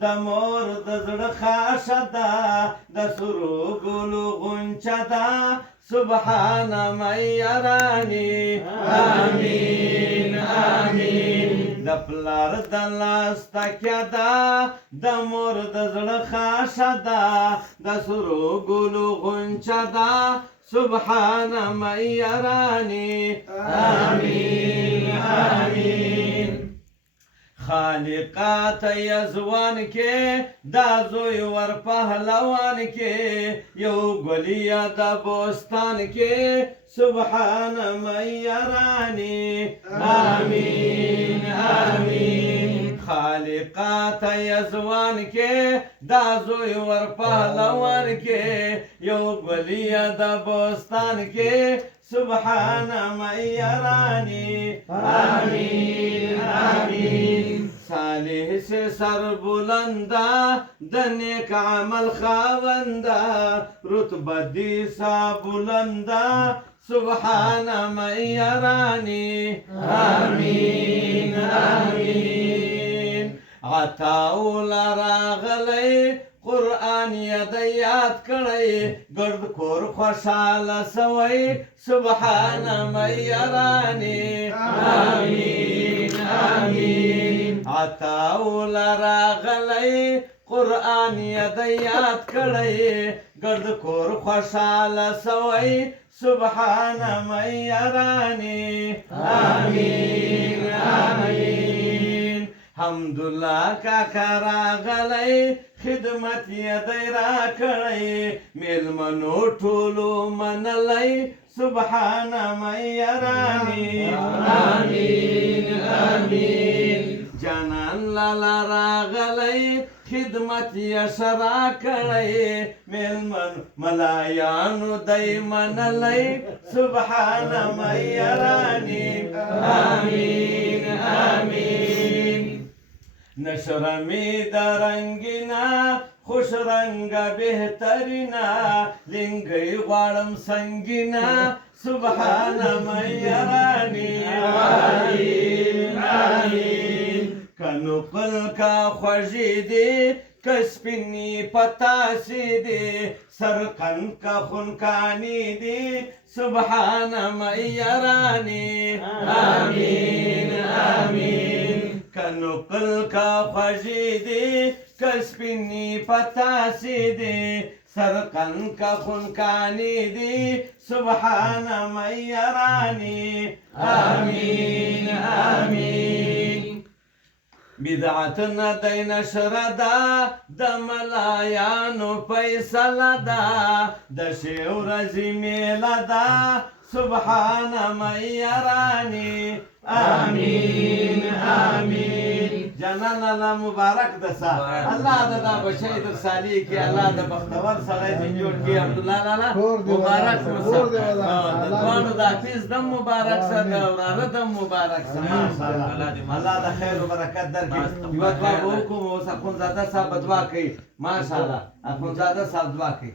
د مور د زړه خاشه ده د سرو ګلو غونچه ده سبحان میا رانی آمین آمین د پلار د لاس تکیه ده د مور د زړه خاشه ده د سرو ګلو غونچه ده سبحان میا رانی آمین آمین خالقات یزوان کې دا زوی ور پهلوان کې یو ګلیا د بوستان کې سبحان میا رانی آمین آمین خالقات یزوان کې دا زوی ور پهلوان کې یو ګلیا د بوستان کې سبحان میا رانی آمین آمین صالح سے سر بلندا د نیک عمل خاوندا رتبه دی سا بلندا سبحان میا رانی آمین آمین عطاو لراغلی قرآن یاد یاد کړی ګرد کور خوشاله سوی سبحان میا رانی آمین آمین عطاو لراغلی قرآن یاد یاد کړی ګرد کور خوشاله سوی سبحان میا رانی آمین آمین حمدالله کاکا راغلی خدمت یې دی را کړی میلمنو ټولو منلی سبحان میا رانی آمین آمین جانان لالا راغلی خدمت یې شرا کړی میلمن ملایانو دی منلی سبحان میا رانی آمین آمین نشر می درنگینا خوش رنگ بهترینا لنگی غواړم سنگینا سبحان میا رانی آمین آمین کنو پل کا خوږی دی کسپینی پتاسی دی سرقن کا خنکانی دی سبحان میا رانی آمین آمین کنو قل کا خوږی دی کسپینی پتاسی دی سرقن کا خنکانی دی سبحان میا رانی آمین آمین بدعت ندی نشر ده د ملایانو فیصله ده د شی ورځې میله ده سبحان میا رانی آمین آمین جنان الله مبارک دسا الله دا بچی در سالی کی الله د بختور سړی چې جوړ کی عبدالله لالا مبارک مسا د دوانو د حافظ دم مبارک سره د وراره دم مبارک سره الله د خیر او برکت درکړي یو دعا وکړو اوس اخونزاده صاحب دعا کوي ماشاءالله اخونزاده صاحب دعا کوي